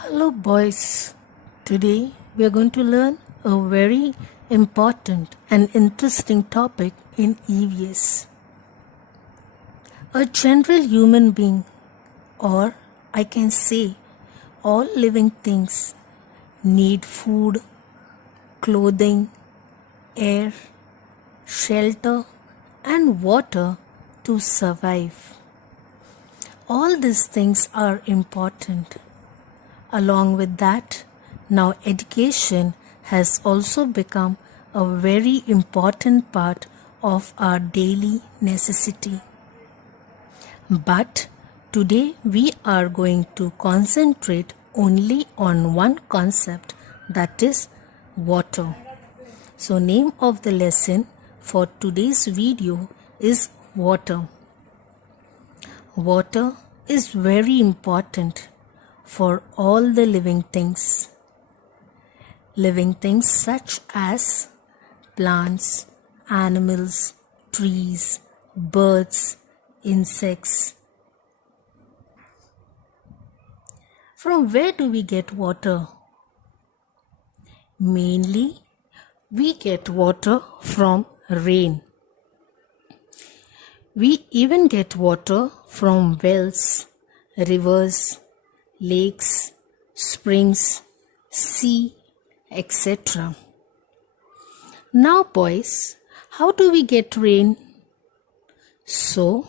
Hello, boys. Today we are going to learn a very important and interesting topic in EVS. A general human being, or I can say all living things, need food, clothing, air, shelter, and water to survive. All these things are important. Along with that, now education has also become a very important part of our daily necessity. But today we are going to concentrate only on one concept, that is water. So name of the lesson for today's video is water. Water is very important for all the living things. Living things such as plants, animals, trees, birds, insects. From where do we get water? Mainly, we get water from rain. We even get water from wells, rivers, lakes, springs, sea, etc. Now boys, how do we get rain? So,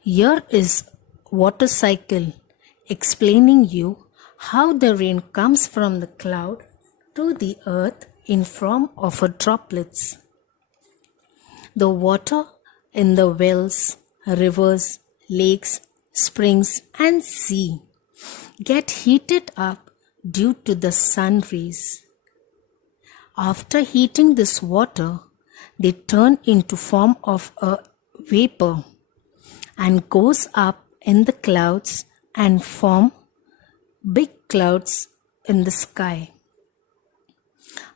here is water cycle explaining you how the rain comes from the cloud to the earth in form of a droplets. The water in the wells, rivers, lakes, springs and sea get heated up due to the sun rays. After heating this water, they turn into form of a vapor and goes up in the clouds and form big clouds in the sky.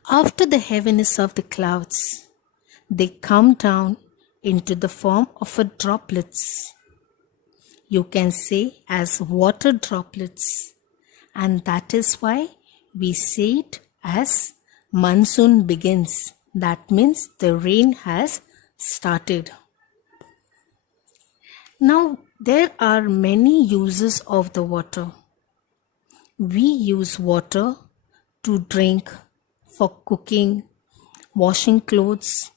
After the heaviness of the clouds, they come down into the form of a droplets. You can say as water droplets, and that is why we say it as monsoon begins. That means the rain has started. Now there are many uses of the water. We use water to drink, for cooking, washing clothes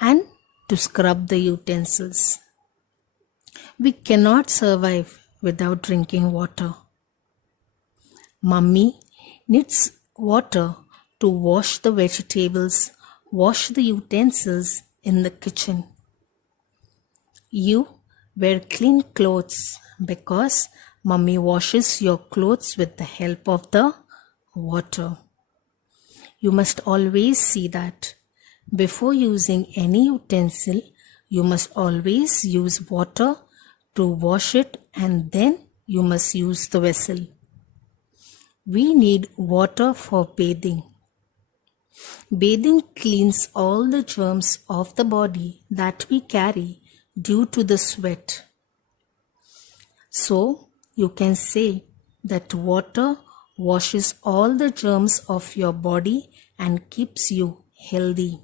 and to scrub the utensils. We cannot survive without drinking water. Mummy needs water to wash the vegetables, wash the utensils in the kitchen. You wear clean clothes because Mummy washes your clothes with the help of the water. You must always see that before using any utensil, you must always use water to wash it and then you must use the vessel. We need water for bathing. Bathing cleans all the germs of the body that we carry due to the sweat. So, you can say that water washes all the germs of your body and keeps you healthy.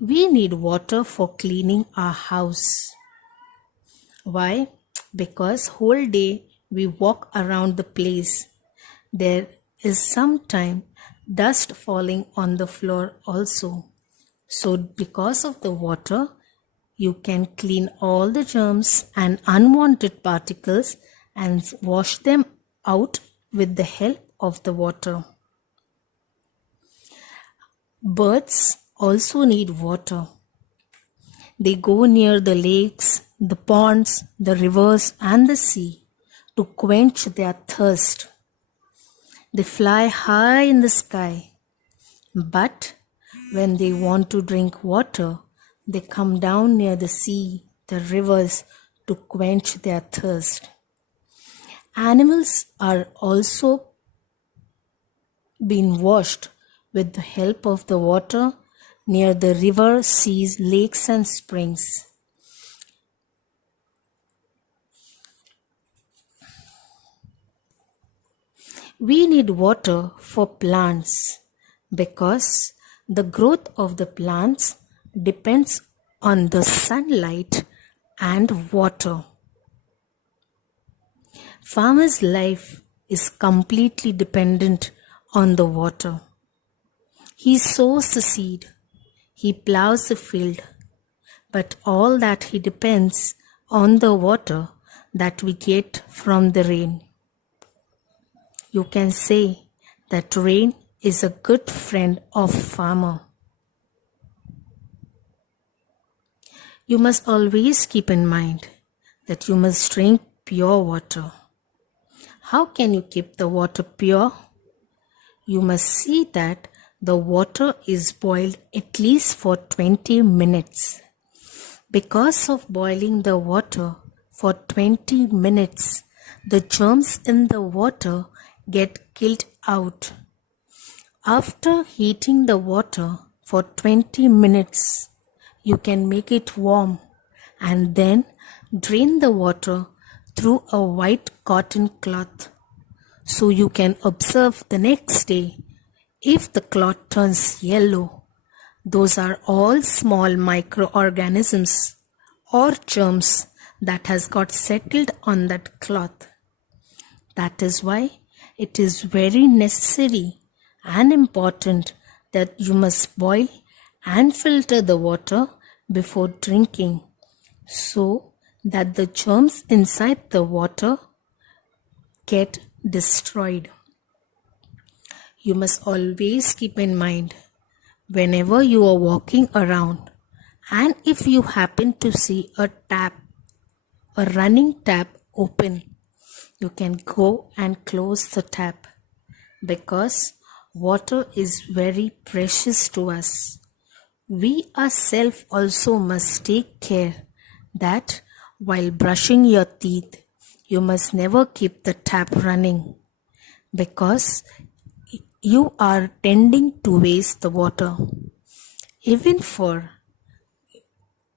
We need water for cleaning our house. Why? Because whole day we walk around the place. There is sometime dust falling on the floor also. So because of the water, you can clean all the germs and unwanted particles and wash them out with the help of the water. Birds also need water. They go near the lakes, the ponds, the rivers and the sea to quench their thirst. They fly high in the sky, but when they want to drink water, they come down near the sea, the rivers to quench their thirst. Animals are also being washed with the help of the water near the river, seas, lakes and springs. We need water for plants because the growth of the plants depends on the sunlight and water. Farmer's life is completely dependent on the water. He sows the seed, he plows the field, but all that he depends on the water that we get from the rain. You can say that rain is a good friend of farmer. You must always keep in mind that you must drink pure water. How can you keep the water pure? You must see that the water is boiled at least for 20 minutes. Because of boiling the water for 20 minutes, the germs in the water get killed out. After heating the water for 20 minutes, you can make it warm and then drain the water through a white cotton cloth so you can observe the next day. If the cloth turns yellow, those are all small microorganisms or germs that has got settled on that cloth. That is why it is very necessary and important that you must boil and filter the water before drinking so that the germs inside the water get destroyed. You must always keep in mind whenever you are walking around and if you happen to see a running tap open, you can go and close the tap because water is very precious to us. We ourselves also must take care that while brushing your teeth, you must never keep the tap running because you are tending to waste the water. Even for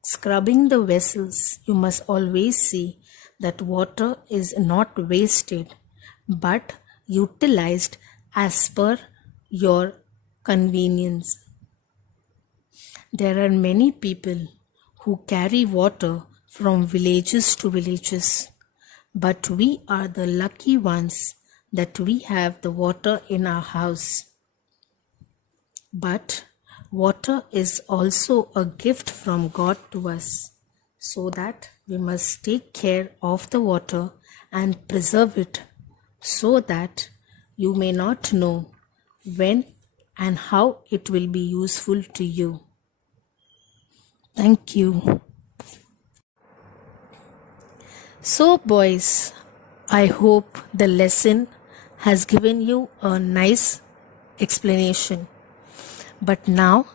scrubbing the vessels, you must always see that water is not wasted but utilized as per your convenience. There are many people who carry water from villages to villages, but we are the lucky ones that we have the water in our house. But water is also a gift from God to us, so that we must take care of the water and preserve it so that you may not know when and how it will be useful to you. Thank you. So boys, I hope the lesson has given you a nice explanation. But now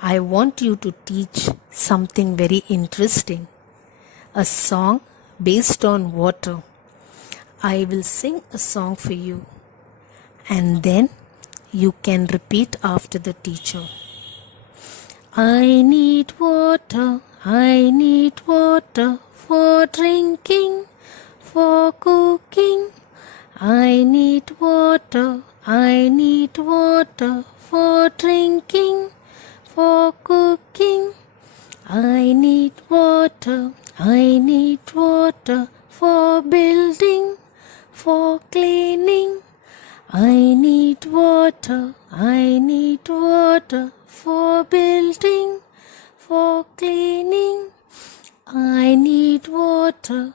I want you to teach something very interesting. A song based on water. I will sing a song for you and then you can repeat after the teacher. I need water for drinking, for cooking. I need water for drinking, for cooking. I need water for building, for cleaning. I need water for building, for cleaning. I need water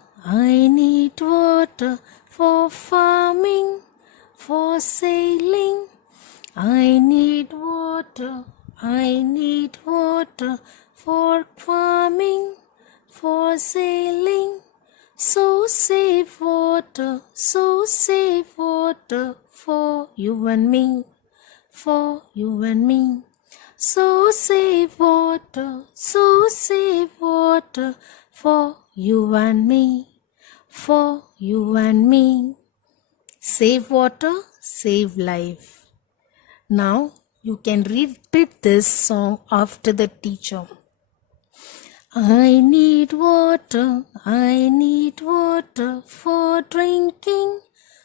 for farming, for sailing. I need water for farming, for sailing. So save water for you and me, for you and me. So save water for you and me, for you and me. Save water, save life. Now you can repeat this song after the teacher. I need water for drinking,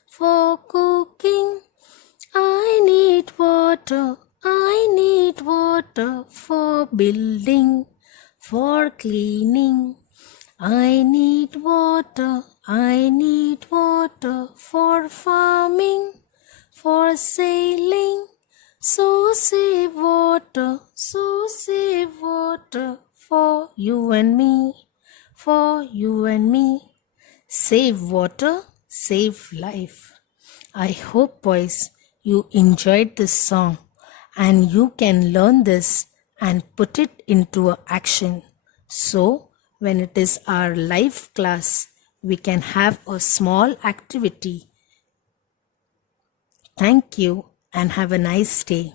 for cooking. I need water for building, for cleaning. I need water for farming, for sailing. So save water for you and me, for you and me. Save water, save life. I hope, boys, you enjoyed this song and you can learn this and put it into action. So, when it is our life class, we can have a small activity. Thank you and have a nice day.